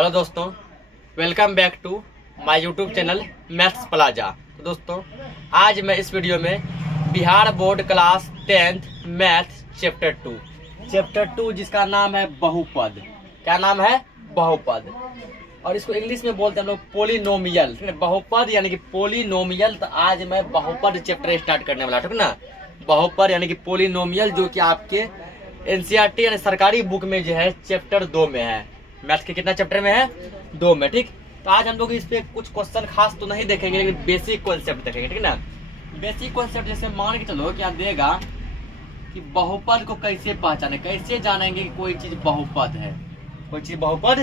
Hello दोस्तों, welcome back to my YouTube channel maths plaza. तो दोस्तों, आज मैं इस वीडियो में Bihar board class 10th maths chapter 2 जिसका नाम है बहुपद। क्या नाम है? बहुपद। और इसको इंग्लिश में बोलते हैं हम लोग पोलिनोमियल। बहुपद यानी कि पोलिनोमियल। तो आज मैं बहुपद चैप्टर स्टार्ट करने वाला, ठीक ना। बहुपद यानी कि पोलिनोमियल, जो कि आपके एनसीईआरटी यानी सरकारी बुक में जो है चैप्टर 2 में है। मैथ्स के कितना चैप्टर में है? 2 में, ठीक। तो आज हम लोग इस पे कुछ क्वेश्चन खास तो नहीं देखेंगे, लेकिन बेसिक कॉन्सेप्ट देखेंगे, ठीक ना। बेसिक कॉन्सेप्ट जैसे मान के चलो क्या देगा कि बहुपद को कैसे पहचाने, कैसे जानेंगे कि कोई चीज बहुपद है, कोई चीज बहुपद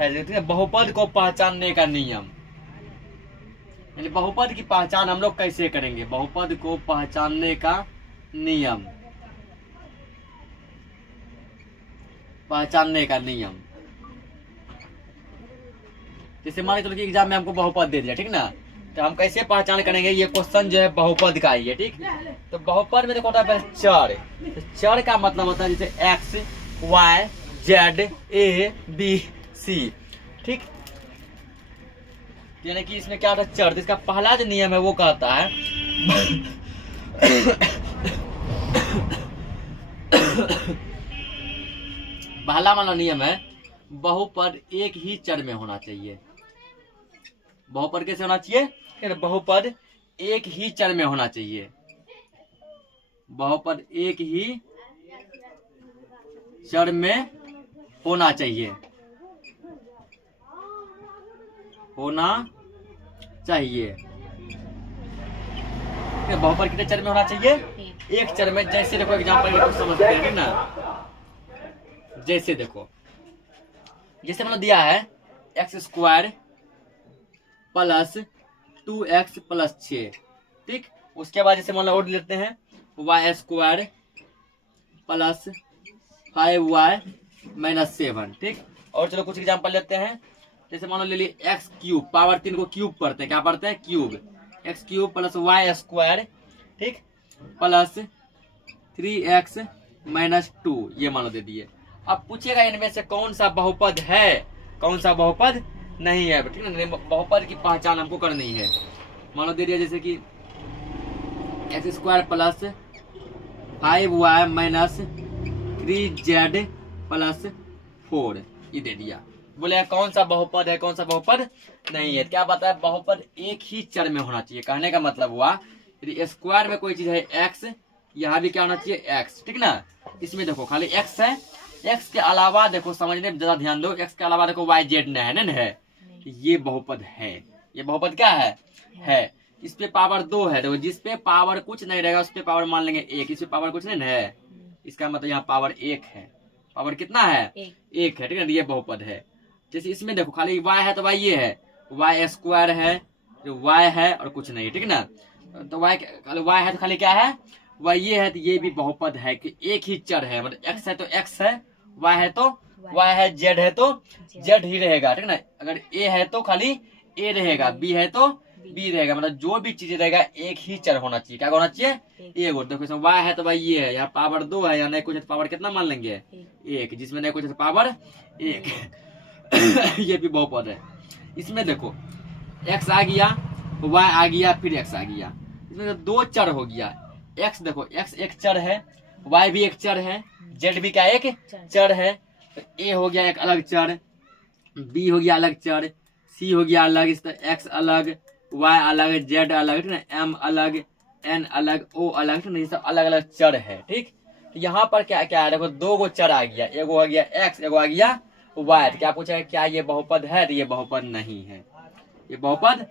है। बहुपद को पहचानने का नियम, यानी बहुपद की पहचान हम लोग कैसे करेंगे, बहुपद को पहचानने का नियम, पहचानने का नियम। जैसे मान के चलो कि एग्जाम में हमको बहुपद दे दिया, ठीक ना। तो हम कैसे पहचान करेंगे? ये क्वेश्चन जो है बहुपद का ही है, ठीक। तो बहुपद में देखो होता है चर। तो चर का मतलब होता है जैसे एक्स, वाई, जेड, ए, बी, सी, ठीक। यानी कि इसमें क्या होता है? चर। तो इसका पहला जो नियम है वो कहता है पहला वाला नियम है बहुपद एक ही चर में होना चाहिए। बहुपद कैसे होना चाहिए? बहुपद एक ही चर में होना चाहिए। बहुपद एक ही चर में होना चाहिए, होना चाहिए। बहुपद कितने चर में होना चाहिए? एक चर में। जैसे देखो एग्जाम्पल समझते हैं ना। जैसे देखो, जैसे मतलब दिया है x square plus 2x plus 6, ठीक। उसके बाद जैसे मान लो और लेते हैं Y square plus 5y minus 7, ठीक। और चलो कुछ एग्जांपल लेते हैं। जैसे मान लो ले लिए एक्स क्यूब, पावर 3 को क्यूब पढ़ते हैं, क्या पढ़ते हैं? Cube. X cube plus y square, ठीक, प्लस 3x माइनस 2, ये मान लो दे दिए। अब पूछेगा इनमें से कौन सा बहुपद है, कौन सा बहुपद नहीं है, ठीक ना। बहुपद की पहचान हमको करनी है। मान लो दे दिया जैसे कि x square plus 5y minus 3z plus 4, ये दे दिया। बोले कौन सा बहुपद है, कौन सा बहुपद नहीं है। क्या बताया? बहुपद एक ही चर में होना चाहिए। कहने का मतलब हुआ यदि स्क्वायर में कोई चीज है एक्स, यहाँ भी क्या होना चाहिए? एक्स, ठीक ना। इसमें देखो खाली एक्स है, एक्स के अलावा देखो, समझने में ज्यादा ध्यान दो, एक्स के अलावा देखो वाई जेड न है, न है। ये बहुपद है। ये बहुपद क्या है? इस पे पावर 2 है। देखो जिस पे पावर कुछ नहीं रहेगा उस पे पावर मान लेंगे 1, इस पे पावर कुछ नहीं है, इसका मतलब यहाँ पावर 1 है। पावर कितना है? 1 है, ठीक है। ये बहुपद है। जैसे इसमें देखो खाली वाई है तो वाई ये है, वाई स्क्वायर है, जो वाई है और कुछ नहीं, ठीक ना। तो वाई है तो खाली क्या है? वाई ये है, तो ये भी बहुपद है कि एक ही चर है। मतलब एक्स है तो एक्स है, वाई है तो वाई है, जेड है तो जेड ही रहेगा, ठीक ना। अगर ए है तो खाली ए रहेगा, बी है तो बी रहेगा। मतलब जो भी चीज रहेगा एक ही चर होना चाहिए। क्या होना चाहिए? एक। देखो इसमें वाई है तो वाई ये है, यहाँ पावर 2 है, यहाँ नहीं कुछ है तो पावर कितना मान लेंगे? 1। जिसमें नहीं कुछ है तो पावर 1 ये भी बहुपद है। इसमें देखो एक्स आ गया, वाई आ गया, फिर एक्स आ गया। इसमें 2 चर हो गया। एक्स देखो, एक्स एक चर है, वाई भी एक चर है, जेड भी क्या एक चर है। तो ए हो गया एक अलग चर, बी हो गया अलग चर, सी हो गया अलग, इस तरह एक्स अलग, वाई अलग, जेड अलग, ठीक ना, एम अलग, एन अलग, ओ अलग, ठीक ना। ये सब अलग अलग चर है, ठीक। तो यहाँ पर क्या क्या है? देखो 2 गो चर आ गया, एगो आ गया एक्स, एगो आ गया वाई। क्या पूछा है? क्या ये बहुपद है? तो ये बहुपद नहीं है। ये बहुपद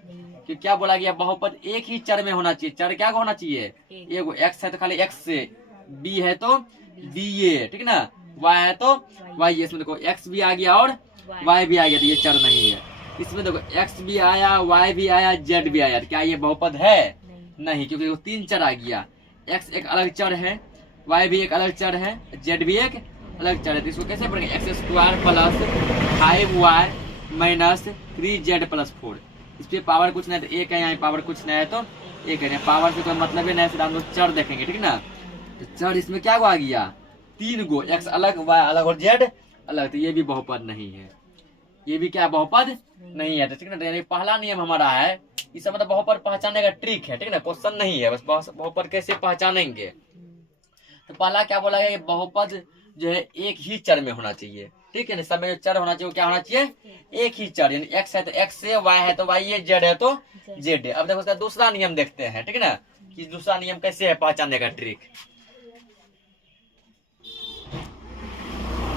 कि क्या बोला गया? बहुपद एक ही चर में होना चाहिए। चर क्या होना चाहिए? एगो। एक्स है तो खाली एक्स से, बी है तो बी ए, ठीक ना, वाई है तो वाई। इसमें देखो एक्स भी आ गया और वाई भी आ गया, तो ये चर नहीं है। इसमें देखो एक्स भी आया, वाई भी आया, जेड भी आया, क्या ये बहुपद है? नहीं, क्योंकि वो 3 चर आ गया। एक्स एक अलग चर है, वाई भी एक अलग चर है, जेड भी एक अलग चर है। तो इसको कैसे पढ़ेंगे? X square plus 5y minus 3z plus 4। इस पे पावर कुछ नहीं तो 1 है, यहाँ पावर कुछ नहीं है तो 1 है। पावर से कोई मतलब ही नहीं, फिर हम लोग चर देखेंगे, ठीक ना। तो चर इसमें क्या आ गया? 3 गो, एक्स अलग, वाई अलग और जेड अलग, तो ये भी बहुपद नहीं है। ये भी क्या बहुपद नहीं है। तो ठीक है ना, यानी पहला नियम हमारा है, इस मतलब बहुपद पहचानने का ट्रिक है, ठीक है ना, क्वेश्चन नहीं है, बस बहुपद कैसे पहचानेंगे। तो पहला क्या बोला गया, बहुपद जो है एक ही चर में होना चाहिए, ठीक है ना, सब में जो चर होना चाहिए वो क्या होना चाहिए, एक ही चर, यानी एक्स है तो एक्स है, वाई है तो वाई है, जेड है तो जेड है। अब देखो उसका दूसरा नियम देखते हैं, ठीक है ना, कि दूसरा नियम कैसे है पहचानने का ट्रिक।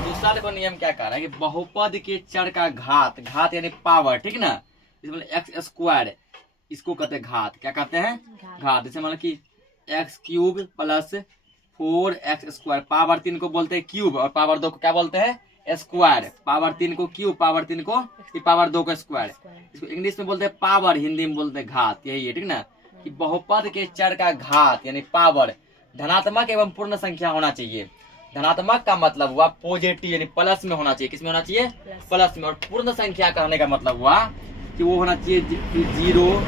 दूसरा देखो नियम क्या कह रहा है कि बहुपद के चर का घात, घात यानी पावर, ठीक ना, इसमें एक्स स्क्वायर, इसको कहते हैं घात, क्या कहते हैं घात। जैसे मतलब कि x cube plus 4x², power 3 को बोलते हैं क्यूब और पावर 2 को क्या बोलते हैं स्क्वायर, पावर 3 को क्यूब, पावर 3 को पावर 2 को स्क्वायर। इसको इंग्लिश में बोलते हैं पावर, हिंदी में बोलते हैं घात, यही है, ठीक ना, कि बहुपद के चर का घात यानी पावर धनात्मक एवं पूर्ण संख्या होना चाहिए। धनात्मक का मतलब हुआ पॉजिटिव यानी प्लस में होना चाहिए, किसमें होना चाहिए प्लस में, और पूर्ण संख्या कहने का मतलब हुआ कि वो होना चाहिए 0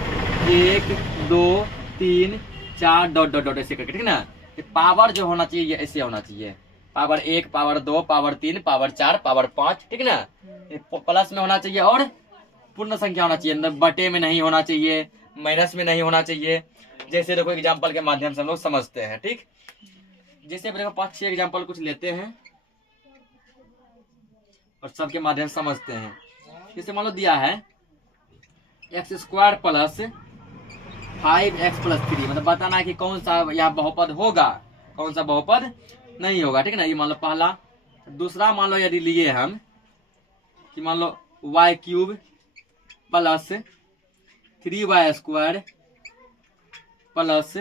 1 2 3 4 डॉट डॉट डॉट ऐसे करके, ठीक ना। पावर जो होना चाहिए ये ऐसे होना चाहिए, power 1 power 2 power 3 power 4 power 5, ठीक ना, प्लस में होना चाहिए और पूर्ण संख्या होना चाहिए, बटे में नहीं होना चाहिए, माइनस में नहीं होना चाहिए। जैसे देखो एग्जांपल के माध्यम से हम लोग समझते हैं, ठीक, जैसे देखो 5-6 एग्जांपल कुछ लेते हैं और सबके माध्यम से समझते हैं। जैसे मान लो दिया है x² प्लस 5x+3, मतलब बताना है कि कौन सा यहाँ बहुपद होगा, कौन सा बहुपद नहीं होगा, ठीक है ना, ये मान लो पहला। दूसरा मान लो यदि लिए हम कि मान लो y³ plus 3y² plus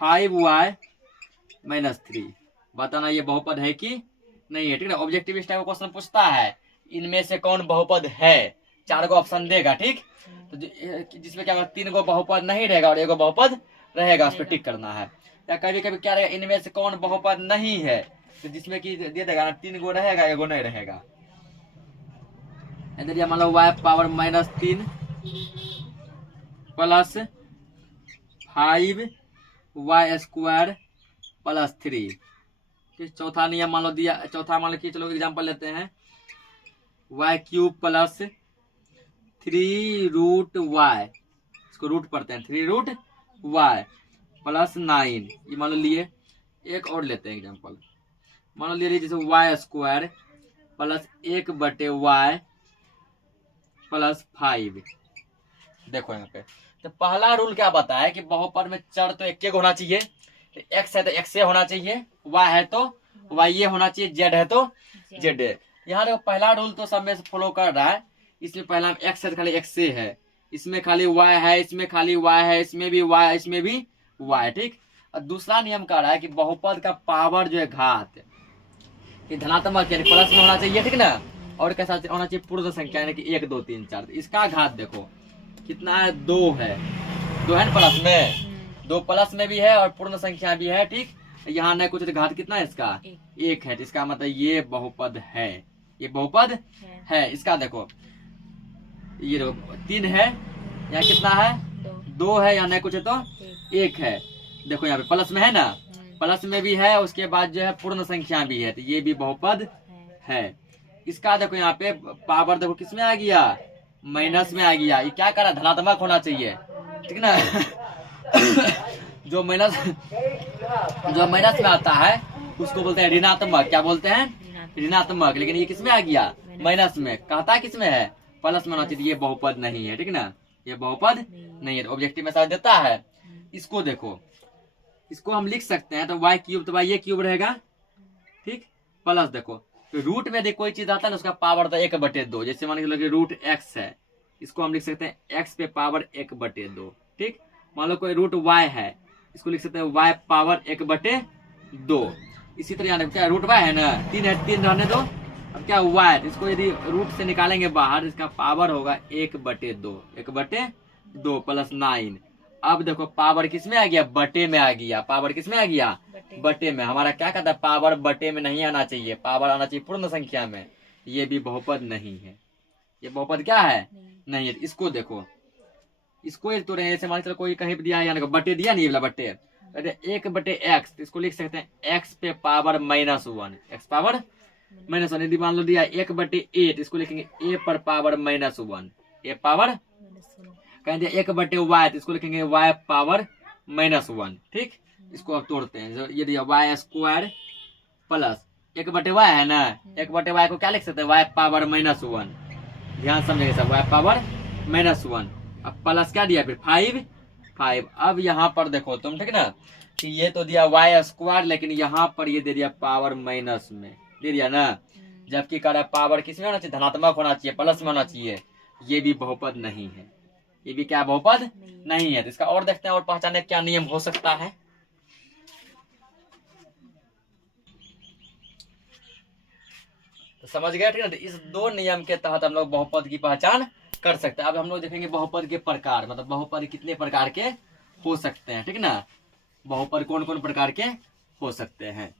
5y-3, बताना ये बहुपद है कि नहीं है, ठीक है। ऑब्जेक्टिव टाइप का क्वेश्चन पूछता है इनमें से कौन बहुपद है, 4 को ऑप्शन देगा, ठीक, तो जिसमें क्या 3 को बहुपद नहीं रहेगा और 1 बहुपद रहेगा, उस पर टिक करना है। या कभी कभी क्या रहेगा, इनमें से कौन बहुपद नहीं है, तो जिसमें कि दे देगा ना 3 को रहेगा 1 नहीं रहेगा। इधर मान लो y⁻³ प्लस 5y² प्लस 3। चौथा नियम मान लो दिया, चौथा मान लो कि चलो एग्जांपल लेते हैं y³ प्लस 3√y, इसको रूट पढ़ते हैं 3√y प्लस 9, ये मान लो लिए। एक और लेते हैं एग्जांपल, मान लो ले जैसे y² प्लस 1/y प्लस 5। देखो यहाँ पे तो पहला रूल क्या बताया कि बहुपद में चर तो एक होना चाहिए, एक्स है तो एक्स होना चाहिए, वाई है तो वाई होना चाहिए, जेड है तो जेड। यहाँ देखो पहला रूल तो सब में से फॉलो कर रहा है, इसमें पहला एक्स है तो खाली एक्स है, इसमें खाली वाई है, इसमें खाली वाई है, इसमें भी वाई, इसमें भी वाई, ठीक। और दूसरा नियम कह रहा है कि बहुपद का पावर जो है घात ये धनात्मक यानी प्लस में होना चाहिए, ठीक ना, और कैसा होना चाहिए पूर्ण संख्या यानी कि 1 2 3 4। इसका घात देखो कितना है, 2 है, 2 है ना प्लस में, 2 प्लस में भी है और पूर्ण संख्या भी है, ठीक। यहाँ नहीं कुछ, तो घात कितना है इसका 1 है, तो इसका मतलब ये बहुपद है, ये बहुपद है। इसका देखो ये देखो 3 है, यहाँ कितना है 2 है, यहाँ नहीं कुछ है तो 1 है। देखो यहाँ पे प्लस में है ना, प्लस में भी है, उसके बाद जो है पूर्ण संख्या भी है, तो ये भी बहुपद है। इसका देखो यहाँ पे पावर देखो किसमें आ गया, माइनस में आ गया, ये क्या करा धनात्मक होना चाहिए, ठीक ना। जो माइनस में आता है उसको बोलते हैं ऋणात्मक, क्या बोलते हैं ऋणात्मक, लेकिन ये किसमें आ गया माइनस में, कहता है किसमें है प्लस में होना चाहिए, ये बहुपद नहीं है, ठीक ना, ये बहुपद नहीं है। ऑब्जेक्टिव में साथ देता है। इसको देखो, इसको हम लिख सकते हैं तो y³ तो y³ रहेगा, ठीक, प्लस देखो तो रूट में यदि कोई चीज आता है ना उसका पावर तो 1/2, जैसे मान लो रूट x है, इसको हम लिख सकते हैं x पे पावर 1/2, ठीक। मान लो कोई रूट y है, इसको लिख सकते हैं y पावर 1/2। इसी तरह यहाँ क्या रूट y है ना, 3 है, 3 रहने दो, अब क्या y, इसको यदि रूट से निकालेंगे बाहर, इसका पावर होगा 1/2, 1/2 प्लस 9। अब देखो पावर किसमें आ गया, बटे में आ गया, पावर किसमें आ गया बटे में। हमारा क्या कहता है पावर बटे में नहीं आना चाहिए, पावर आना चाहिए पूर्ण संख्या में, ये भी बहुपद नहीं है, ये बहुपद क्या है नहीं है। इसको देखो, इसको एक तो जैसे मान चलो कोई कहीं पे दिया है बटे दिया नहीं, वाला बटे 1/x, इसको लिख सकते हैं x पे पावर -1, x पावर -1। यदि मान लो दिया 1/8, इसको लिखेंगे a पर पावर -1, a पावर कह दिया 1/y, तो इसको लिखेंगे y पावर -1। ठीक, इसको अब तोड़ते हैं। ये दिया y² प्लस 1/y है ना, 1/y को क्या लिख सकते हैं, y पावर -1। ध्यान समझेंगे सब, y पावर -1। अब प्लस क्या दिया फिर 5। अब यहाँ पर देखो तुम, ठीक ना, कि ये तो दिया y², लेकिन यहाँ पर ये दे दिया पावर माइनस में दे दिया ना, जबकि कह रहा है पावर किस में होना चाहिए, धनात्मक होना चाहिए, प्लस में होना चाहिए। ये भी बहुपद नहीं है, ये भी क्या बहुपद नहीं है। तो इसका और देखते हैं और पहचाने क्या नियम हो सकता है। तो समझ गए, ठीक है। तो इस दो नियम के तहत हम लोग बहुपद की पहचान कर सकते हैं। अब हम लोग देखेंगे बहुपद के प्रकार, मतलब बहुपद कितने प्रकार के हो सकते हैं, ठीक ना, बहुपद कौन कौन प्रकार के हो सकते हैं।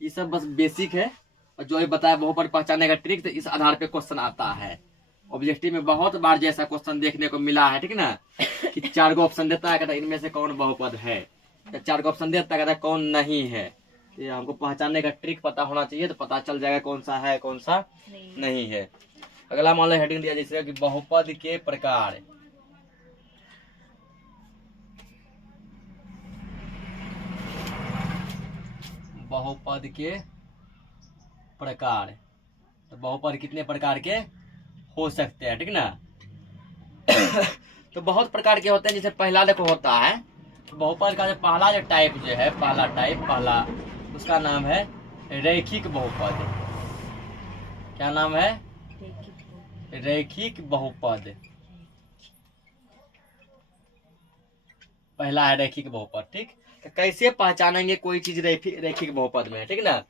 ये सब बस बेसिक है, और जो ही बताया बहुपद पहचानने का ट्रिक, तो इस आधार पे क्वेश्चन आता है। ऑब्जेक्टिव में बहुत बार जैसा क्वेश्चन देखने को मिला है, ठीक ना, कि 4 ऑप्शन देता है, कहता है इनमें से कौन बहुपद है, या 4 ऑप्शन देता है, कहता है कौन नहीं है। ये हमको पहचानने का ट्रिक पता होना चाहिए, तो पता चल जाएगा कौन सा है कौन सा नहीं है। अगला मान लो हेडिंग दिया जैसे कि बहुपद के प्रकार। बहुपद के प्रकार, तो बहुपद कितने प्रकार के हो सकते हैं, ठीक ना। तो बहुत प्रकार के होते हैं। जैसे पहला देखो होता है बहुपद का जो पहला जो टाइप जो है, पहला उसका नाम है रैखिक बहुपद। क्या नाम है, रैखिक बहुपद। पहला है रैखिक बहुपद, ठीक। तो कैसे पहचानेंगे कोई चीज रैखिक बहुपद में, ठीक ना।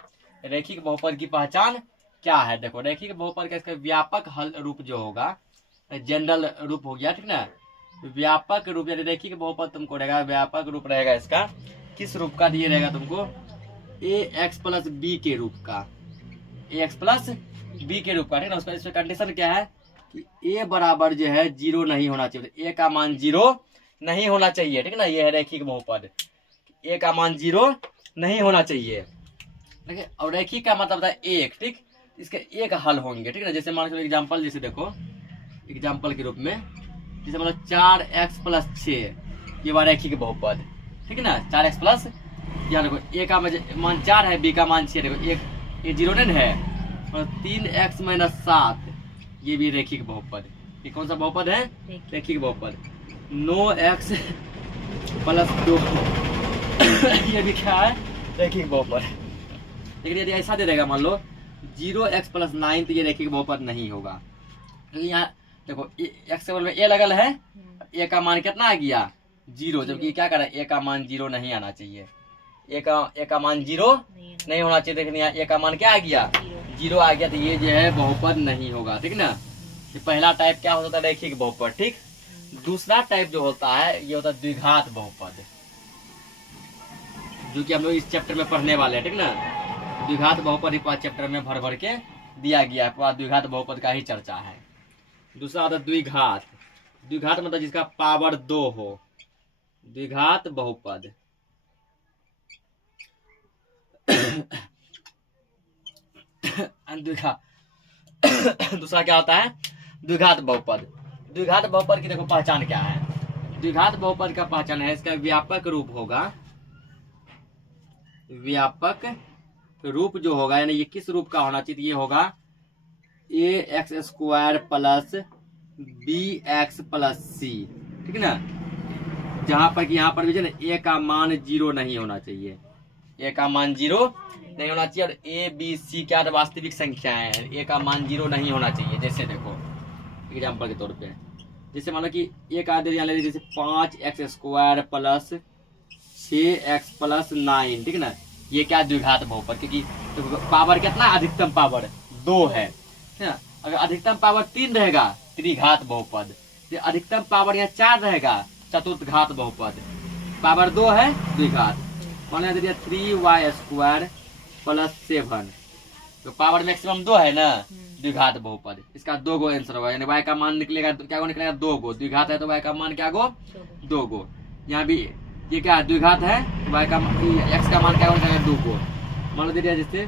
रैखिक बहुपद की पहचान क्या है, देखो रैखिक बहुपद का इसका व्यापक हल रूप जो होगा, जनरल रूप हो गया, ठीक ना। व्यापक रूप यानी रैखिक बहुपद तुमको रहेगा, व्यापक रूप रहेगा इसका, किस रूप का दिए रहेगा तुमको, ax + b के रूप का, ax + b के रूप का, ठीक ना। उसका इसमें कंडीशन क्या है कि a बराबर जो है 0 नहीं होना चाहिए, तो a का मान 0 नहीं होना चाहिए, ठीक ना। ये है रैखिक बहुपद, a का मान 0 नहीं होना चाहिए, ठीक है। और रैखिक का मतलब है एक, ठीक, इसके एक हल होंगे, ठीक ना। जैसे मान लो एग्जाम्पल, जैसे देखो एग्जाम्पल के रूप में, जैसे मतलब 4x + 6, ये वाला रैखिक बहुपद, ठीक है ना। 4x + यहाँ देखो a का मान 4 है, b का मान 6, देखो एक ये 0 नहीं है, और 3x - 7, ये भी रैखिक बहुपद। ये कौन सा बहुपद है, रैखिक बहुपद। 9x + 2, ये भी क्या है, रैखिक बहुपद। लेकिन यदि ऐसा दे देगा मान लो 0x + 9, तो ये रैखिक बहुपद नहीं होगा, क्योंकि यहाँ देखो x के बदले में a लगल है, a का मान कितना आ गया 0, जबकि क्या कर रहा है, a का मान 0 नहीं आना चाहिए, a का मान 0 नहीं होना चाहिए। लेकिन यहाँ a का मान क्या आ गया, 0 आ गया, तो ये जो है बहुपद नहीं होगा, ठीक ना। ये पहला टाइप क्या होता है, रैखिक बहुपद, ठीक। दूसरा टाइप जो होता है ये होता है द्विघात बहुपद, जो कि हम लोग इस चैप्टर में पढ़ने वाले हैं, ठीक ना। द्विघात बहुपद इस चैप्टर में भर भर के दिया गया है, द्विघात बहुपद का ही चर्चा है। दूसरा होता है द्विघात। द्विघात मतलब जिसका पावर 2 हो, द्विघात बहुपद। दूसरा क्या होता है, द्विघात बहुपद। द्विघात बहुपद की देखो पहचान क्या है, द्विघात बहुपद का पहचान है इसका व्यापक रूप होगा, व्यापक रूप जो होगा, यानी ये किस रूप का होना चाहिए, ये होगा ax² + bx + c, ठीक ना। जहां पर कि यहाँ पर भी जो ना a का मान 0 नहीं होना चाहिए, a का मान 0 नहीं होना चाहिए, और a b c क्या वास्तविक संख्या है, a का मान 0 नहीं होना चाहिए। जैसे देखो एग्जाम्पल के तौर पे, जैसे मानो कि एक आदमी यहाँ ले जैसे 5x² + 6x + 9, ठीक ना। ये क्या द्विघात बहुपद, क्योंकि तो पावर कितना, अधिकतम पावर 2 है, ठीक ना। अगर अधिकतम पावर 3 रहेगा त्रिघात बहुपद, अधिकतम पावर यहाँ 4 रहेगा चतुर्थघात बहुपद, पावर 2 है द्विघात। मान लीजिए 3y² + 7, तो पावर मैक्सिमम 2 है ना, द्विघात बहुपद। इसका 2 गो आंसर होगा, यानी y का मान निकलेगा, क्या गो निकलेगा, 2 गो। द्विघात है तो y का मान क्या गो, 2 गो। यहाँ भी ये क्या द्विघात है, y का x का मान क्या हो जाएगा, 2 गो। मान लो दे दिया जैसे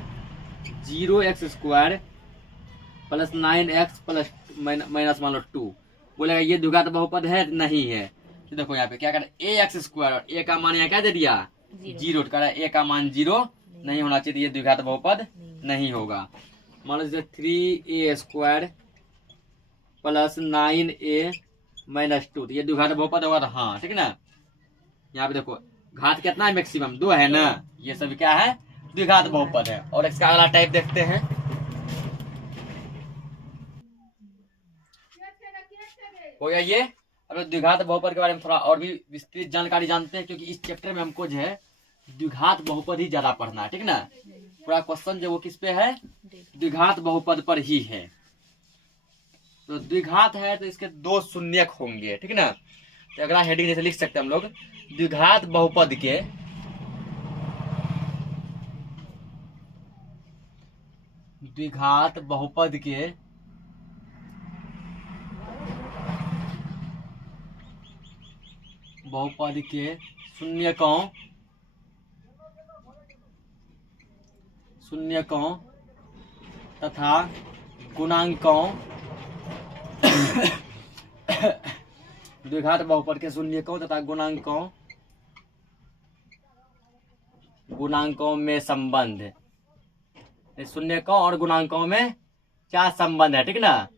0x² plus 9x plus minus मान लो 2, बोलेगा ये द्विघात बहुपद है नहीं है। तो देखो यहाँ पे क्या करें, ax² और a का मान यहाँ क्या दे दिया 0, तो कह रहा है a का मान 0 नहीं होना चाहिए, ये द्विघात बहुपद नहीं होगा। मान लो जैसे 3a² प्लस 9a माइनस 2, तो ये द्विघात बहुपद होगा, तो हाँ ठीक है ना। यहाँ पे देखो घात कितना है, मैक्सिमम 2 है ना, ये सब क्या है द्विघात बहुपद है। और इसका अगला टाइप देखते हैं। हो गया ये। अब द्विघात बहुपद के बारे में थोड़ा और भी विस्तृत जानकारी जानते हैं, क्योंकि इस चैप्टर में हमको जो है द्विघात बहुपद ही ज्यादा पढ़ना है, ठीक ना। पूरा क्वेश्चन जो वो किस पे है, द्विघात बहुपद पर ही है। तो द्विघात है तो इसके 2 शून्यक होंगे, ठीक ना। तो अगला हेडिंग जैसे लिख सकते हैं हम लोग, द्विघात बहुपद के शून्यकों तथा गुणांकों द्विघात बहुपद के शून्यकों तथा गुणांकों में संबंध, शून्यकों और गुणांकों में क्या संबंध है, ठीक ना,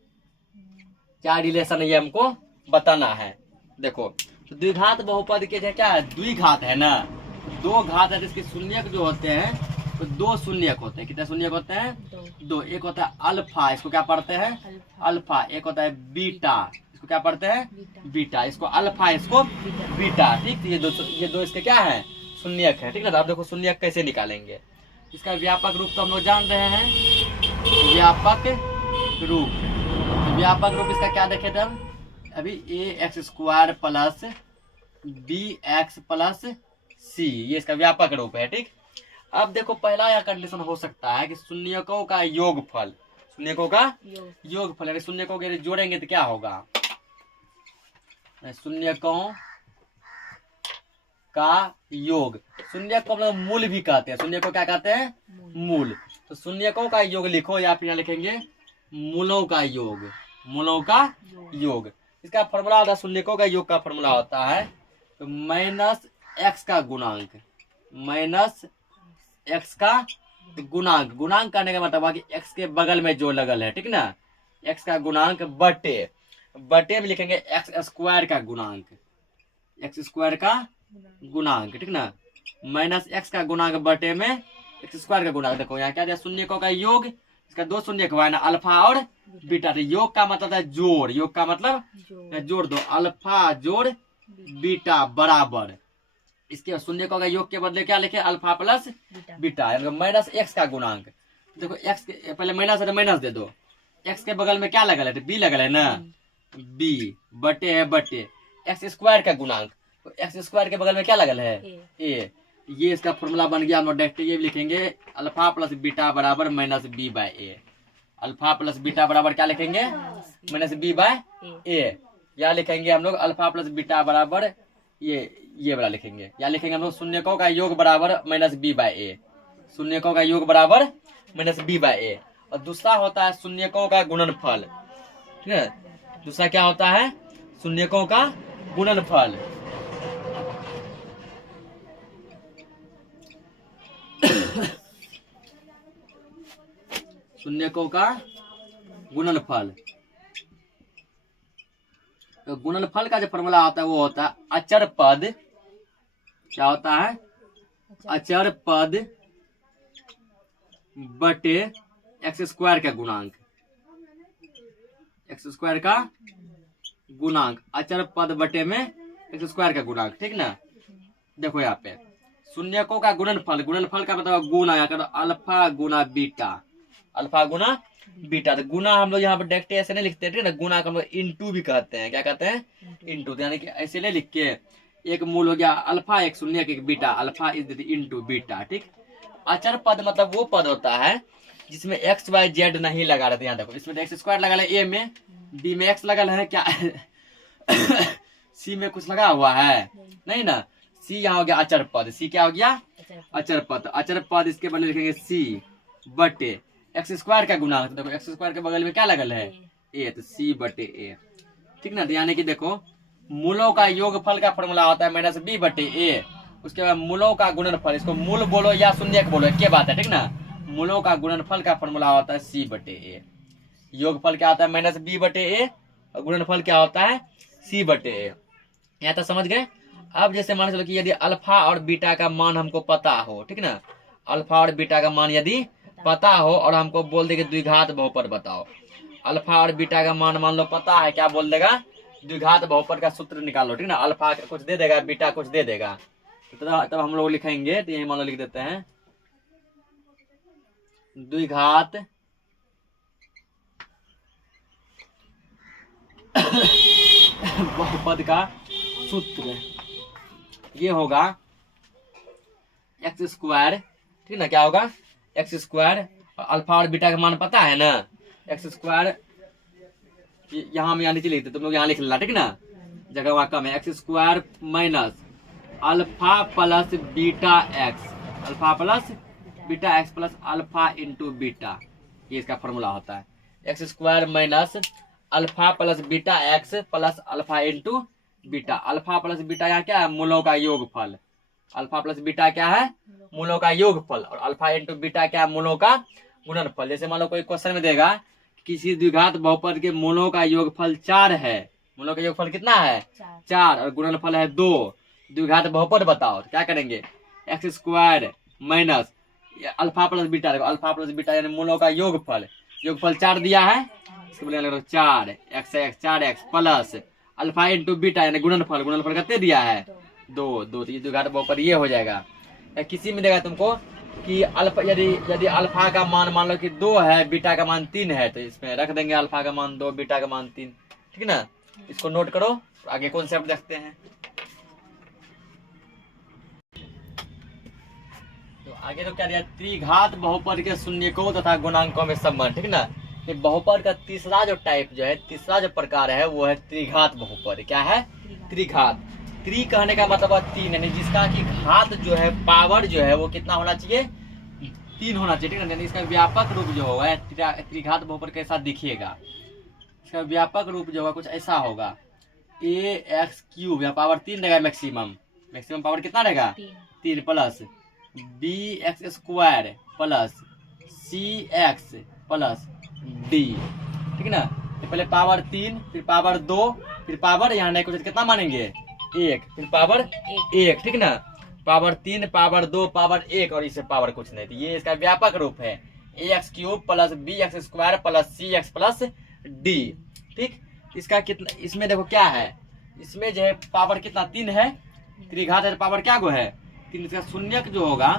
क्या रिलेशन ये हमको बताना है। देखो तो द्विघात बहुपद के क्या है, द्विघात है ना, 2 घात है, तो इसके शून्यक जो होते हैं तो 2 शून्यक होते हैं। कितने शून्यक होते हैं, 2। एक होता है अल्फा, इसको क्या पढ़ते हैं अल्फा। एक होता है बीटा, इसको क्या पढ़ते हैं बीटा। इसको अल्फा, इसको बीटा, ठीक। ये दो इसके क्या है शून्यक है, ठीक ना। तो आप देखो शून्यक कैसे निकालेंगे। इसका व्यापक रूप तो हम लोग जान रहे हैं, व्यापक रूप। तो व्यापक रूप इसका क्या देखे थे हम अभी, ax² plus bx plus c, ये इसका व्यापक रूप है, ठीक। अब देखो पहला यह कंडीशन हो सकता है कि शून्यकों का योगफल, शून्यकों का योगफल, अगर शून्यकों के जोड़ेंगे तो क्या होगा, शून्यकों का योग। शून्यक को हम लोग मूल भी कहते हैं, शून्य को क्या कहते हैं मूल। तो शून्यकों का योग लिखो, या फिर लिखेंगे मूलों का योग, मूलों का योग। इसका फॉर्मूला होता है, शून्यकों का योग का फॉर्मूला होता है तो माइनस एक्स का गुणांक, माइनस एक्स का गुणांक। गुणांक करने का मतलब कि एक्स के बगल में जो लगल है, ठीक ना, एक्स का गुणांक बटे में लिखेंगे x² का गुणांक, x² का गुणांक, ठीक ना, माइनस एक्स का गुणांक बटे में x² का गुणांक। देखो यहाँ क्या दिया, शून्यकों का योग, इसका 2 शून्यक हुआ है ना, अल्फा और बीटा। तो योग का मतलब है जोड़, योग का मतलब जोड़ दो, अल्फा जोड़ बीटा बराबर, इसके शून्यकों का योग के बदले क्या लिखे alpha plus beta, minus x का गुणांक। देखो एक्स के पहले माइनस है तो माइनस दे दो, एक्स के बगल में क्या लगल है, बी लगल है ना, बी बटे है बटे x² का गुणांक, तो x² के बगल में क्या लगल है ए। ये इसका फॉर्मूला बन गया। हम लोग डायरेक्ट ये भी लिखेंगे अल्फा प्लस बीटा बराबर माइनस बी बाय ए। अल्फा प्लस बीटा बराबर क्या लिखेंगे माइनस बी बाय ए। या लिखेंगे हम लोग अल्फा प्लस बीटा बराबर ये वाला लिखेंगे, या लिखेंगे हम लोग शून्यकों का योग बराबर माइनस बी बाय ए, शून्यकों का योग बराबर माइनस बी बाय ए। और दूसरा होता है शून्यकों का गुणनफल, ठीक है। दूसरा क्या होता है शून्यकों का गुणनफल। शून्यकों का गुणनफल, तो गुणनफल का जो फॉर्मूला होता है वो होता है अचर पद, क्या होता है अचर पद बटे x² का गुणांक, x² का गुणांक, अचर पद बटे में x² का गुणांक, ठीक ना। देखो यहाँ पे शून्यकों का गुणनफल, गुणनफल का मतलब गुना, यहाँ कर अल्फा गुना बीटा, अल्फा गुना बीटा। तो गुना हम लोग यहाँ पर डायरेक्ट ऐसे नहीं लिखते, ठीक ना, गुना का हम लोग इंटू भी कहते हैं, क्या कहते हैं इंटू। यानी कि ऐसे नहीं लिख के एक मूल हो गया अल्फा, एक शून्य एक beta, alpha is into beta, ठीक। अचर पद मतलब वो पद होता है जिसमें एक्स वाई जेड नहीं लगा रहते। यहाँ देखो इसमें x² लगा है ए में, बी में x लगा है क्या सी में कुछ लगा हुआ है नहीं ना, सी यहाँ हो गया अचर पद, सी क्या हो गया अचर पद, अचर पद इसके बगल में लिखेंगे सी बटे एक्स स्क्वायर का गुणांक। देखो एक्स स्क्वायर के बगल में क्या लगल है, ए, तो सी बटे ए, ठीक ना। यानी कि देखो मूलों का योगफल का फॉर्मूला होता है माइनस बी बटे ए, उसके बाद मूलों का गुणनफल, इसको मूल बोलो या शून्यक बोलो, क्या बात है, ठीक ना। मूलों का गुणनफल का फॉर्मूला होता है सी बटे ए। योगफल क्या होता है माइनस बी बटे ए, और गुणनफल क्या होता है सी बटे ए। यहाँ तक समझ गए। अब जैसे मान चलो कि यदि अल्फा और बीटा का मान हमको पता हो, ठीक ना, अल्फा और बीटा का मान यदि पता हो और हमको बोल दे कि द्विघात बहुपद बताओ। अल्फा और बीटा का मान लो पता है, क्या बोल देगा, द्विघात बहुपद का सूत्र निकालो, ठीक ना। अल्फा कुछ दे देगा, बीटा कुछ दे देगा, तो तब हम लोग लिखेंगे, तो यही मान लो लिख देते हैं द्विघात बहुपद का सूत्र ये होगा एक्स स्क्वायर, ठीक ना। क्या होगा, एक्स स्क्वायर, अल्फा और बीटा का मान पता है ना, एक्स स्क्वायर यहाँ हम यहाँ नीचे लिखते, तुम लोग यहाँ लिख लेना, ठीक ना, जगह वहां कम है। X square minus alpha plus beta x, alpha plus beta x plus alpha into beta, ये इसका फॉर्मूला होता है। X square minus alpha plus beta x plus alpha into beta. Alpha plus beta यहाँ क्या है, मूलों का योगफल। अल्फा प्लस बीटा क्या है, मूलों का योगफल, और अल्फा इंटू बीटा क्या है, मूलों का गुणनफल। जैसे मान लो कोई क्वेश्चन में देगा किसी द्विघात बहुपद के मूलों का योगफल 4 है, मूलों का योगफल कितना है 4 और गुणनफल है 2, द्विघात बहुपद बताओ, तो क्या करेंगे, x square minus alpha plus beta, alpha plus beta यानी मूलों का योगफल, योगफल 4 दिया है, इसके बदले 4 x 4x plus alpha into beta यानी गुणनफल, गुणनफल कितने दिया है 2, तो ये द्विघात बहुपद ये हो जाएगा। किसी में देगा तुमको कि अल्फा, यदि अल्फा का मान लो कि 2 है, बीटा का मान 3 है, तो इसमें रख देंगे अल्फा का मान 2, बीटा का मान 3, ठीक ना। इसको नोट करो, आगे कॉन्सेप्ट देखते हैं। तो आगे तो क्या दिया, त्रिघात बहुपद के शून्यकों तथा गुणांकों में संबंध, ठीक ना। ये बहुपद का तीसरा जो टाइप जो है, तीसरा जो प्रकार है वो है त्रिघात बहुपद। क्या है, त्रिघात। त्रि कहने का मतलब है 3, यानी जिसका कि घात जो है, पावर जो है वो कितना होना चाहिए, 3 होना चाहिए, ठीक है। यानी इसका व्यापक रूप जो होगा त्रिघात बहुपद कैसा दिखेगा, इसका व्यापक रूप जो होगा कुछ ऐसा होगा, ax³ या पावर 3 रहेगा मैक्सिमम, मैक्सिमम पावर कितना रहेगा 3 plus bx² plus cx plus d, ठीक ना। तो पहले पावर 3, फिर पावर 2, फिर पावर यहाँ नहीं कुछ कितना मानेंगे 1, फिर पावर 1, ठीक ना। पावर 3, पावर 2, पावर 1 और इसे पावर कुछ नहीं, तो ये इसका व्यापक रूप है ax³ plus bx² plus cx plus d, ठीक। इसका कितना, इसमें देखो क्या है, इसमें जो है पावर कितना 3 है, त्रिघात है पावर क्या गो है 3, इसका शून्यक जो होगा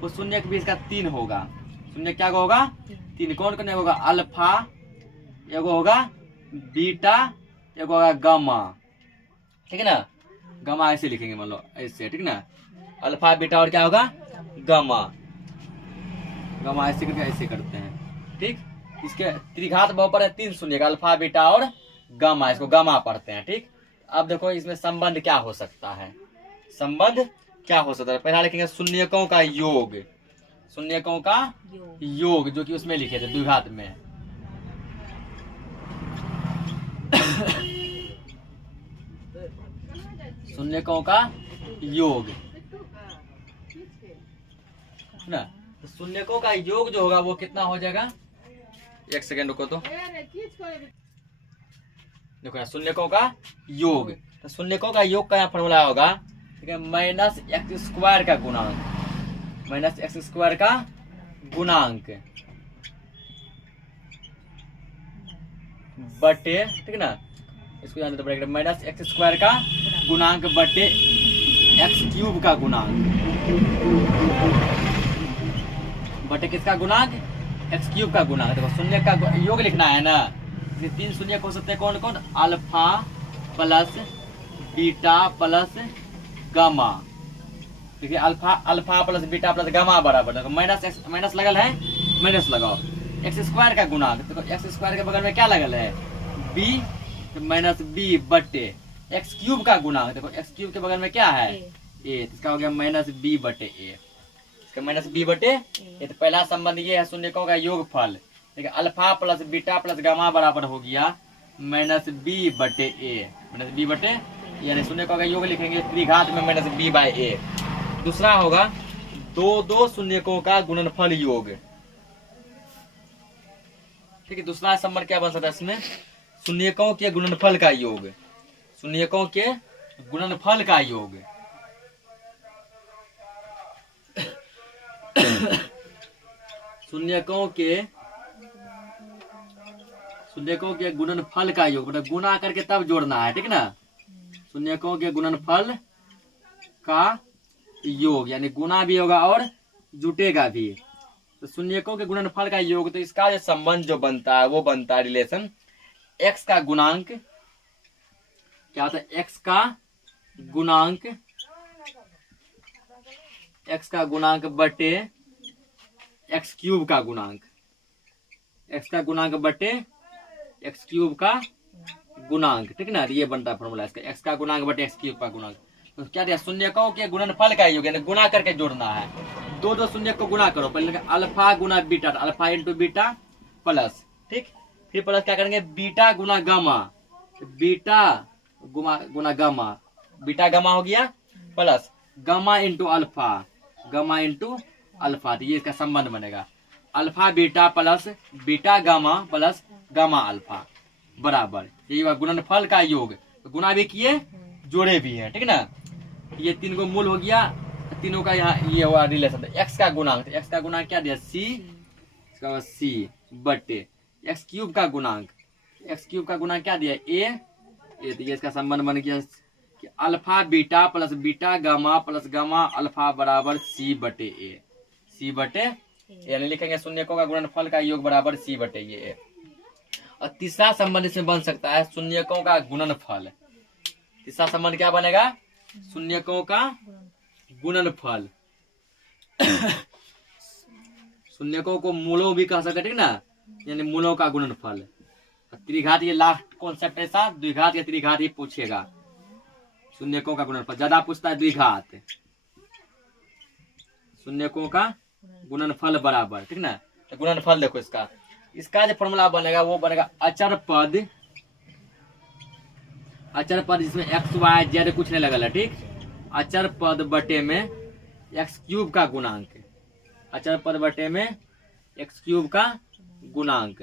वो शून्यक भी इसका 3 होगा, शून्यक क्या होगा 3, कौन कौन होगा, अल्फा, एगो होगा बीटा, एगो होगा गामा, ठीक है ना। गामा ऐसे लिखेंगे, मान लो ऐसे, ठीक ना, अल्फा बीटा और क्या होगा गामा, गामा ऐसे करके ऐसे करते हैं, ठीक। इसके त्रिघात बहुपद है 3 शून्यक, अल्फा बीटा और गामा, इसको गामा पढ़ते हैं, ठीक। अब देखो इसमें संबंध क्या हो सकता है, संबंध क्या हो सकता है, पहला लिखेंगे शून्यकों का योग, शून्यकों का योग जो कि उसमें लिखे थे द्विघात में। शून्यकों का योग ना, तो शून्यकों का योग जो होगा वो कितना हो जाएगा, एक सेकेंड रुको तो देखो, शून्यकों का योग, तो शून्यकों का योग का यहाँ फॉर्मूला होगा, ठीक है, माइनस x² का गुणांक, माइनस x² का गुणांक बटे, ठीक ना, इसको यहाँ तो माइनस x² का गुणांक बटे x³ का गुणांक, बटे किसका गुणांक, x³ का गुणांक। देखो शून्य का योग लिखना है ना, 3 शून्यक हो सकते हैं, कौन कौन, alpha plus beta plus gamma, देखिए alpha plus beta plus gamma बराबर, माइनस लगल है, माइनस लगाओ, x² का गुणांक, देखो x² के बगल में क्या लगल है b, तो माइनस b बटे x³ का गुणांक, देखो x³ के बगल में क्या है a, इसका हो गया माइनस b बटे a, इसका माइनस बी बटे ए। तो पहला संबंध ये है शून्यकों का योगफल, देखिए alpha plus beta plus gamma बराबर हो गया माइनस बी बटे ए, माइनस बी बटे यानी शून्यकों का योग लिखेंगे त्रिघात में माइनस बी बाई ए। दूसरा होगा दो शून्यकों का गुणनफल योग, ठीक है। दूसरा संबंध क्या बन सकता है इसमें, शून्यकों के गुणनफल का योग, शून्यकों के गुणनफल का योग। शून्यकों के गुणनफल का योग, मतलब गुणा करके तब जोड़ना है, ठीक ना। शून्यकों के गुणनफल का योग यानी गुणा भी होगा और जुटेगा भी। तो शून्यकों के गुणनफल का योग, तो इसका जो संबंध जो बनता है वो बनता है रिलेशन x का गुणांक, क्या होता है x का गुणांक बटे x क्यूब का गुणांक, x का गुणांक बटे x क्यूब का गुणांक, ठीक ना। ये बनता है फॉर्मूला इसका, x का गुणांक बटे x क्यूब का गुणांक। तो क्या दिया, शून्यकों के गुणनफल का योग यानी गुणा करके जोड़ना है। दो शून्य को गुणा करो, पहले अल्फा गुना beta, alpha into beta plus, ठीक। फिर प्लस क्या करेंगे बीटा गुना गामा, बीटा गुना गामा, बीटा गामा हो गया plus gamma into alpha, gamma into alpha. तो ये इसका संबंध बनेगा alpha beta plus beta gamma plus gamma alpha बराबर ये हुआ गुणनफल का योग। तो गुना भी किए जोड़े भी है, ठीक ना। ये तीन को मूल हो गया, तीनों का यहाँ ये हुआ रिलेशन। एक्स का गुणांक, एक्स का गुणांक क्या दिया सी, इसका सी बटे एक्स क्यूब का गुणांक, एक्स क्यूब का गुणांक क्या दिया ए। तो ये इसका संबंध बन गया कि alpha beta plus beta gamma plus gamma alpha बराबर सी बटे ए, सी बटे यानी लिखेंगे शून्यकों का गुणनफल का योग बराबर सी बटे ये। और तीसरा संबंध इसमें बन सकता है शून्यकों का गुणनफल। तीसरा संबंध क्या बनेगा, शून्यकों का गुणनफल। शून्यकों को मूलों भी कह सकते, ठीक ना, यानी मूलों का गुणनफल। त्रिघात ये लास्ट कॉन्सेप्ट ऐसा, द्विघात या त्रिघात ही पूछेगा। शून्यकों का गुणनफल ज्यादा पूछता है द्विघात, शून्यकों का गुणनफल बराबर, ठीक ना। तो गुणनफल देखो इसका, इसका जो फॉर्मूला बनेगा वो बनेगा अचर पद, अचर पद जिसमें एक्स वाई जेड कुछ नहीं लगल है, ठीक। अचर पद बटे में एक्स क्यूब का गुणांक, अचर पद बटे में एक्स क्यूब का गुणांक।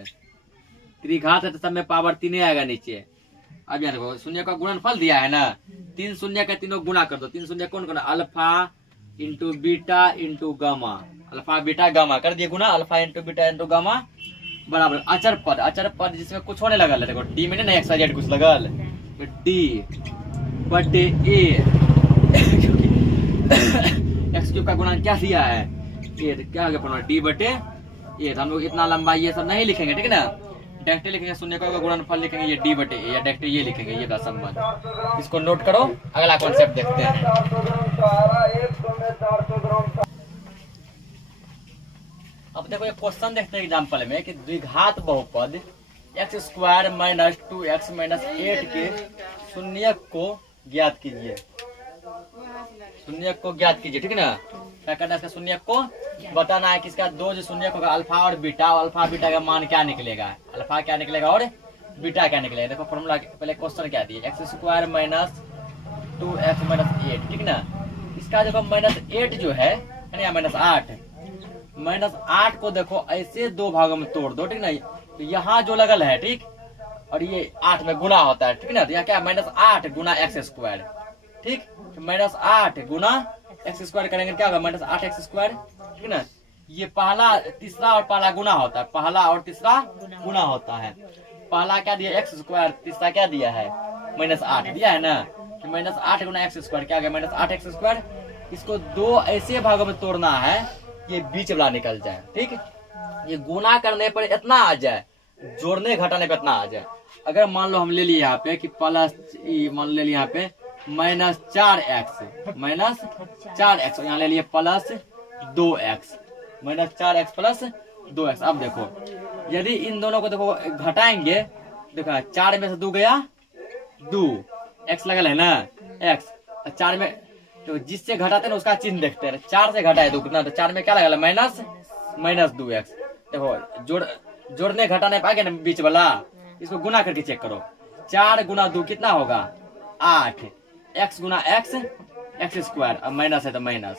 त्रिघात है तो सब में पावर 3 आएगा नीचे। अब यहाँ देखो शून्य का गुणनफल दिया है ना, 3 शून्य का तीनों गुणा कर दो। 3 शून्य कौन गुना, alpha into beta into gamma, alpha beta gamma कर दिए गुना, alpha into beta into gamma बराबर अचर पद, अचर पद जिसमें कुछ होने लगा, देखो डी में ना एक्स वाई जेड कुछ लगल, डी बटे ए क्योंकि एक्स क्यूब का गुणांक क्या दिया है ए, तो क्या हो गया डी बटे ए। तो हम लोग इतना लंबा ये सब नहीं लिखेंगे, ठीक है ना, डायरेक्ट लिखेंगे शून्यकों का गुणनफल लिखेंगे ये डी बटे ए, या डायरेक्ट ये लिखेंगे ये का संबंध। इसको नोट करो, अगला कॉन्सेप्ट देखते हैं। अब देखो ये क्वेश्चन देखते हैं एग्जाम्पल में कि द्विघात बहुपद x square minus 2x minus 8 के शून्यक को ज्ञात कीजिए, शून्यक को ज्ञात कीजिए, ठीक है ना। क्या करना है, इसका शून्यक को बताना है कि इसका दो जो शून्यक होगा अल्फा और बीटा, अल्फा बीटा का मान क्या निकलेगा, अल्फा क्या निकलेगा और बीटा क्या निकलेगा। देखो फॉर्मूला पहले क्वेश्चन क्या दिए, x square minus 2x minus 8, ठीक ना। इसका देखो माइनस 8 जो है माइनस 8, माइनस 8 को देखो ऐसे दो भागों में तोड़ दो, ठीक ना। तो यहाँ जो लगल है, ठीक, और ये 8 में गुना होता है, ठीक ना। तो यहाँ क्या माइनस 8 गुना एक्स स्क्वायर, ठीक, तो माइनस 8 गुना एक्स स्क्वायर करेंगे क्या होगा माइनस 8x स्क्वायर, ठीक ना। ये पहला तीसरा और पहला गुना होता है, पहला और तीसरा गुना होता है। पहला क्या दिया एक्स स्क्वायर, तीसरा क्या दिया है माइनस 8 दिया है ना, कि माइनस 8 गुना एक्स स्क्वायर क्या गया माइनस 8x स्क्वायर। इसको दो ऐसे भागों में तोड़ना है ये बीच वाला निकल जाए, ठीक। ये गुना करने पर इतना आ जाए, जोड़ने घटाने पर इतना आ जाए। अगर मान लो हम ले लिए यहाँ पे कि प्लस मान ले लिए यहाँ पे माइनस 4x, माइनस 4x, यहाँ ले लिए plus 2x, minus 4x plus 2x। अब देखो यदि इन दोनों को देखो घटाएंगे, देखो 4 में से 2 गया 2, x लगल है ना x, 4 में तो जिससे घटाते हैं ना उसका चिन्ह देखते हैं। 4 से घटाए 2 कितना, तो 4 में क्या लगा, माइनस 2x। देखो जोड़ने घटाने पे आ गया ना बीच वाला, इसको गुना करके चेक करो। 4 गुना 2 कितना होगा 8, x गुना x स्क्वायर, अब माइनस है तो माइनस,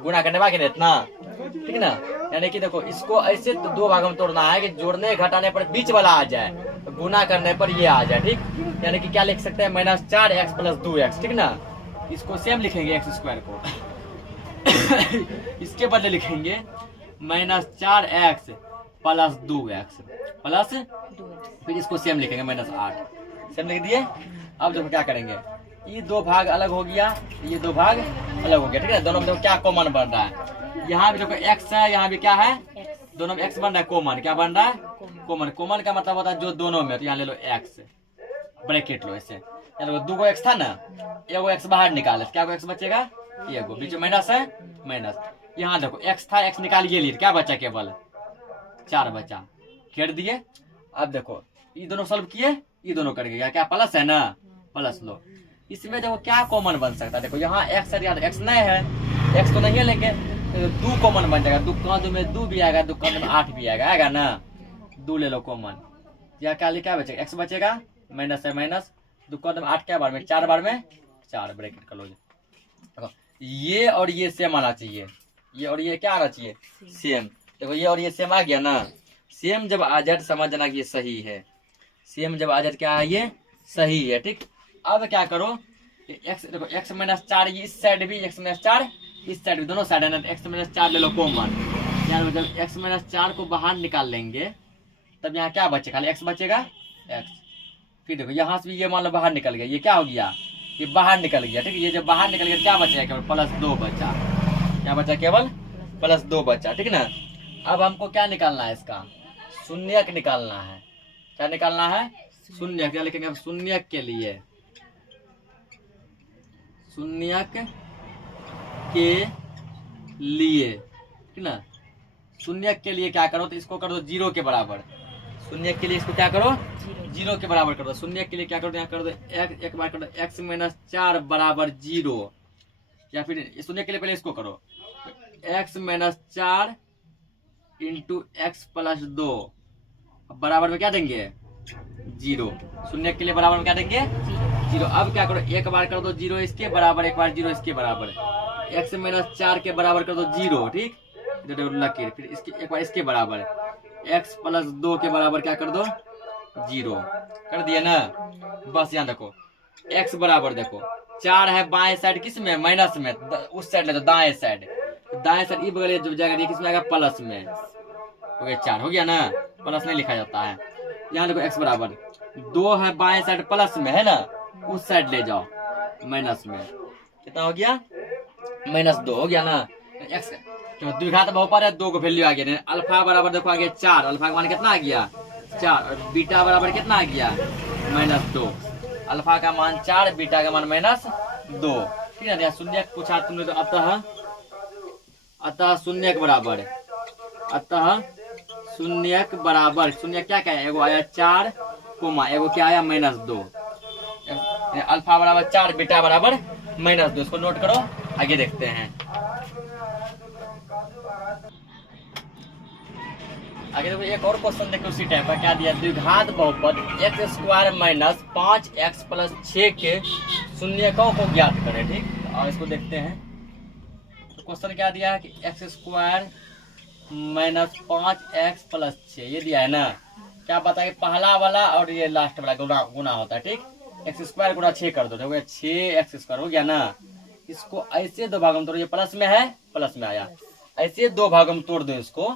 गुना करने बाकी इतना, ठीक ना। यानी कि देखो इसको ऐसे तो 2 भागों में तोड़ना है कि जोड़ने घटाने पर बीच वाला आ जाए, तो गुना करने पर ये आ जाए, ठीक। यानी कि क्या लिख सकते हैं, -4x + 2x, ठीक ना। इसको सेम लिखेंगे x स्क्वायर को इसके बदले लिखेंगे -4x + 2x प्लस, फिर इसको सेम लिखेंगे -8, सेम लिख दिए। अब देखो क्या करेंगे, ये 2 भाग अलग हो गया, ये 2 भाग अलग हो गया, ठीक है। दोनों में देखो क्या कॉमन बन रहा है, यहाँ भी देखो x है, यहाँ भी क्या है, दोनों में x बन रहा है कॉमन। क्या बन रहा है, कॉमन का मतलब होता है जो दोनों में, तो यहाँ ले लो x, ब्रैकेट लो ऐसे। देखो 2 x था ना, एगो x बाहर निकाले, क्या x बचेगा, एगो बीच में माइनस है, माइनस। यहाँ देखो x था, x निकालिए लिए, क्या बचा, केवल 4 बचा, खेड़ दिए। अब देखो ये दोनों सॉल्व किए, ये दोनों कर गया, क्या प्लस है ना, प्लस लो। इसमें देखो क्या कॉमन बन सकता है, देखो यहाँ x है, यहाँ x नहीं है, x तो नहीं है, लेकिन 2 कॉमन बन जाएगा, 2 का 2 में 2 भी आएगा, 2 का 2 में 8 भी आएगा ना, 2 ले लो कॉमन। या क्या बचेगा, x बचेगा, माइनस है माइनस, 2 का 2 में 8, क्या बार में 4 बार में 4, ब्रैकेट कर लो। देखो ये और ये सेम आना चाहिए, ये और ये क्या आना चाहिए, सेम। देखो ये और ये सेम आ गया ना, सेम जब आ जाए समझ जाना कि ये सही है, सेम जब आ जाए क्या है, ये सही है, ठीक। अब क्या करो, x देखो x - 4 ये इस साइड भी, x - 4 इस साइड भी, दोनों साइड है ना, x - 4 ले लो कॉमन। यार जब x - 4 को बाहर निकाल लेंगे तब यहाँ क्या बचेगा, खाली x बचेगा, x। फिर देखो यहाँ से भी ये मान लो बाहर निकल गया, ये क्या हो गया, ये बाहर निकल गया, ठीक है। ये जब बाहर निकल गया क्या बचेगा, केवल +2 बचा, क्या बचा, केवल +2 बचा, ठीक ना। अब हमको क्या निकालना है, इसका शून्यक निकालना है। क्या निकालना है, शून्यक। क्या लिखेंगे, अब शून्यक के लिए, शून्यक के लिए, ठीक ना। शून्यक के लिए क्या करो, तो इसको कर दो 0 के बराबर। शून्यक के लिए इसको क्या करो, 0 के बराबर कर दो। शून्यक के लिए क्या करो, यहाँ कर दो एक बार कर दो x - 4 = 0, या फिर शून्यक के लिए पहले इसको करो, x - 4 × x + 2 बराबर में क्या देंगे, 0। शून्यक के लिए बराबर में क्या देंगे, 0। अब क्या करो, एक बार कर दो 0 इसके बराबर, एक बार 0 इसके बराबर, x - 4 के बराबर कर दो 0, ठीक। लकीर, फिर इसके एक बार इसके बराबर, x + 2 के बराबर क्या कर दो, 0 कर दिया ना। बस यहाँ देखो x बराबर, देखो 4 है बाएं साइड, किस में, माइनस में, उस साइड ले तो दाएं साइड, ई बगल जो जाएगा किस में आएगा, प्लस में, हो गया 4, हो गया ना, प्लस नहीं लिखा जाता है। यहाँ देखो x बराबर 2 है बाएं साइड प्लस में है ना, उस साइड ले जाओ माइनस में, कितना हो गया, -2 हो गया ना। x तो द्विघात बहुपद है, 2 को वैल्यू आ गया, अल्फा बराबर देखो आ गया 4, अल्फा का मान कितना आ गया 4, और बीटा बराबर कितना आ गया -2। अल्फा का मान 4, बीटा का मान -2, ठीक है ना। शून्य पूछा तुमने, तो अतः शून्य के बराबर, अतः शून्य के बराबर, शून्य क्या क्या है, एगो आया 4 कोमा, एगो क्या आया -2। अल्फा बराबर 4, बीटा बराबर -2, इसको नोट करो, आगे देखते हैं। आगे देखो एक और क्वेश्चन देखो उसी टाइप का, क्या दिया, द्विघात बहुपद x² - 5x + 6 के शून्यकों को ज्ञात करें, ठीक। और इसको देखते हैं, तो क्वेश्चन क्या दिया है कि x² - 5x + 6 ये दिया है ना। क्या पता है, पहला वाला और ये लास्ट वाला गुना होता है, ठीक। x² × 6 कर दो, तो 6x² हो गया ना। इसको ऐसे 2 भागों में तोड़ो, ये प्लस में है, प्लस में आया, ऐसे 2 भागों में तोड़ दो इसको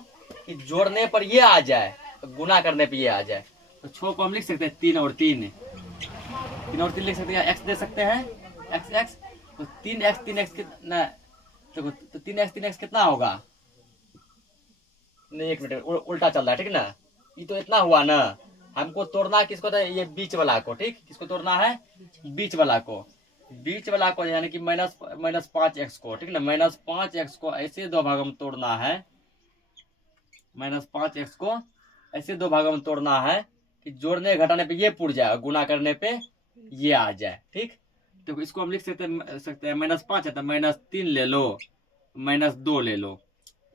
कि जोड़ने पर ये आ जाए, गुना करने पर ये आ जाए। तो 6 को हम लिख सकते हैं 3 और 3 लिख सकते हैं, x दे सकते हैं, x, तो 3x कितना, देखो तो 3x कितना होगा, नहीं 1 मिनट उल्टा चल रहा है, ठीक ना। ये तो इतना हुआ ना, हमको तोड़ना किसको था, ये बीच वाला को, ठीक। किसको तोड़ना है, बीच वाला को, यानी कि -5x को, ठीक ना। -5x को ऐसे 2 भागों में तोड़ना है, -5x को ऐसे 2 भागों में तोड़ना है कि जोड़ने घटाने पे ये पुर जाए, गुना करने पे ये आ जाए, ठीक। देखो इसको हम लिख सकते हैं -5 है तो -3 ले लो, -2 ले लो,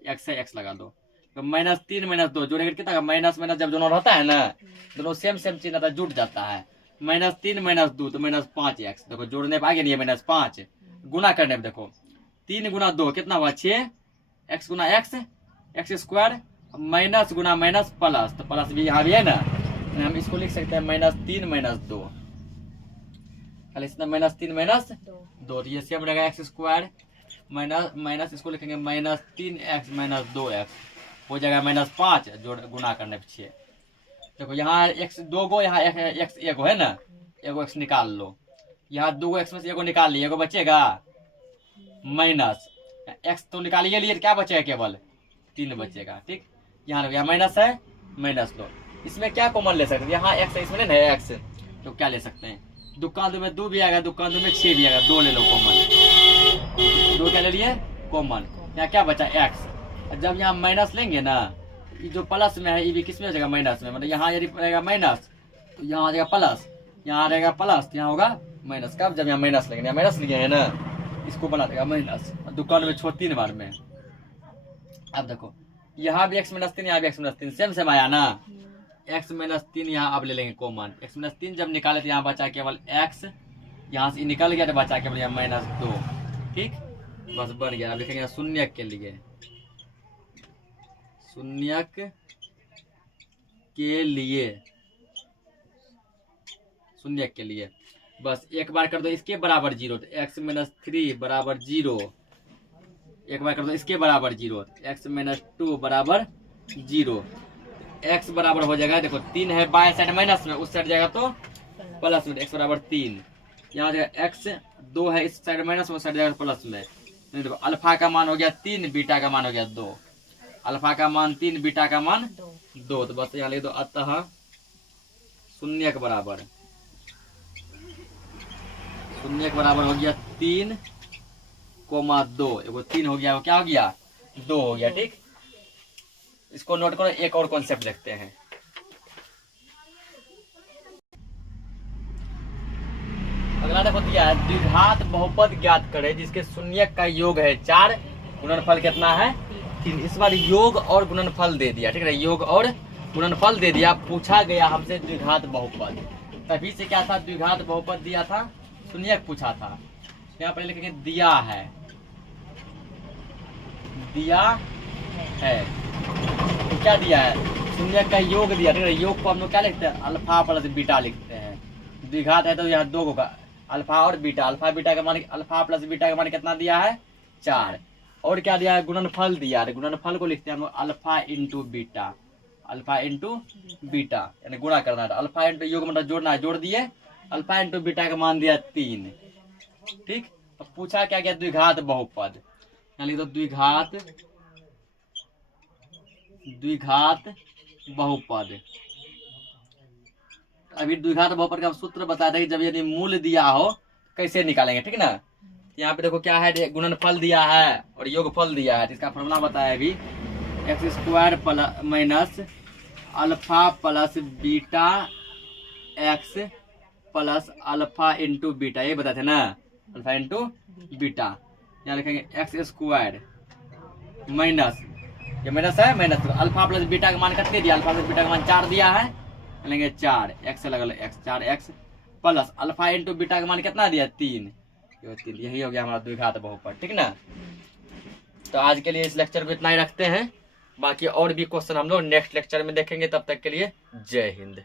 x है x लगा दो, तो -3 -2 जोड़ेंगे कितना का, माइनस माइनस जब दोनों रहता है ना दोनों सेम सेम चिन्ह आता है, जुट जाता है, -3 -2 तो -5x, देखो जोड़ने पे आ गया नहीं है -5, गुना करने पे देखो 3 गुना 2 कितना हुआ 6, x गुना x स्क्वायर माइनस गुना माइनस प्लस, तो प्लस भी यहाँ भी है ना, हम इसको लिख सकते हैं -3 -2, खाली इतना -3 -2 तो ये सेम रहेगा x स्क्वायर माइनस इसको लिखेंगे -3x -2x हो जाएगा -5, जोड़ गुना करने पे 6। देखो यहाँ x 2 गो, यहाँ x 1 गो है ना, एगो x निकाल लो, यहाँ 2 x में से एगो निकाल लिए, एगो बचेगा माइनस, x तो निकालिए लिए, क्या बचेगा केवल 3 बचेगा, ठीक। यहाँ माइनस है, माइनस लो, इसमें क्या कॉमन ले सकते हैं, यहाँ x है इसमें नहीं है x, तो क्या ले सकते हैं, दुकान 2 में 2 भी आएगा, दुकान 2 में 6 भी आएगा, 2 ले लो कॉमन, 2 क्या ले लिए कॉमन, यहाँ क्या बचा x, जब यहाँ माइनस लेंगे ना, ये जो प्लस में है ये भी किस में हो जाएगा माइनस में, मतलब यहाँ यदि रहेगा माइनस तो यहाँ आ जाएगा प्लस, यहाँ रहेगा प्लस, यहाँ होगा माइनस, कब जब यहाँ माइनस लेंगे, माइनस लिए है ना, इसको बना देगा माइनस, दुकान में 3 बार में। अब देखो यहाँ भी x -3 यहाँ भी x -3 सेम सेम आया ना, x -3 यहाँ अब ले लेंगे कॉमन, x -3 जब निकाले तो यहाँ बचा केवल x, यहाँ से निकल गया तो बचा केवल यहाँ -2, ठीक, बस बन गया। अब लिखेंगे शून्यक के लिए, शून्यक के लिए, शून्यक के लिए बस एक बार कर दो इसके बराबर 0 तो x -3 बराबर 0, एक बार कर दो इसके बराबर 0 x -2 बराबर 0, x बराबर हो जाएगा, देखो 3 है बाएं साइड माइनस में, उस साइड जाएगा तो प्लस में, x बराबर 3, यहाँ जाएगा x 2 है इस साइड माइनस में, उस साइड जाएगा प्लस में, देखो अल्फा का मान हो गया 3, बीटा का मान हो गया 2, अल्फा का मान 3, बीटा का मान 2, तो बस यहाँ लिख दो, अतः शून्यक बराबर हो गया 3, 2, एगो 3 हो गया, वो क्या हो गया 2 हो गया, ठीक। इसको नोट करो, एक और कॉन्सेप्ट देखते हैं। अगला देखो दिया है, द्विघात बहुपद ज्ञात करे जिसके शून्यक का योग है 4, गुणनफल कितना है 3। इस बार योग और गुणनफल दे दिया, ठीक है, योग और गुणनफल दे दिया, पूछा गया हमसे द्विघात बहुपद, तभी से क्या था द्विघात बहुपद दिया था, शून्यक पूछा था। यहाँ पर लिखेंगे दिया है तो क्या दिया है, शून्यक का योग दिया, ठीक है, योग को हम लोग क्या लिखते हैं अल्फा प्लस बीटा लिखते हैं, द्विघात है तो यहाँ 2 का अल्फा और बीटा, अल्फा बीटा का मान, अल्फा प्लस बीटा का मान कितना दिया है 4, और क्या दिया है गुणनफल दिया है, गुणनफल को लिखते हैं हम लोग alpha into beta, alpha into beta यानी गुणा करना है, अल्फा इंटू योग मतलब जोड़ना है, जोड़ दिए, अल्फा इंटू बीटा का मान दिया 3, ठीक। तो पूछा क्या गया द्विघात बहुपद, यहाँ लिख दो द्विघात बहुपद। अभी द्विघात बहुपद का सूत्र बताया था कि जब यदि मूल दिया हो कैसे निकालेंगे, ठीक ना। यहाँ पे देखो क्या है, गुणनफल दिया है और योगफल दिया है, इसका फॉर्मूला बताया अभी, x² minus alpha plus beta x plus alpha into beta, ये बताते ना अल्फा इंटू बीटा, यहाँ लिखेंगे x² माइनस, ये माइनस है माइनस, अल्फा प्लस बीटा का मान कितने दिया, अल्फा प्लस बीटा का मान 4 दिया है, लेंगे 4 x लगा लो x 4x plus alpha into beta का मान कितना दिया 3, यही हो गया हमारा द्विघात बहुपद, ठीक ना। तो आज के लिए इस लेक्चर को इतना ही रखते हैं, बाकी और भी क्वेश्चन हम लोग नेक्स्ट लेक्चर में देखेंगे, तब तक के लिए जय हिंद।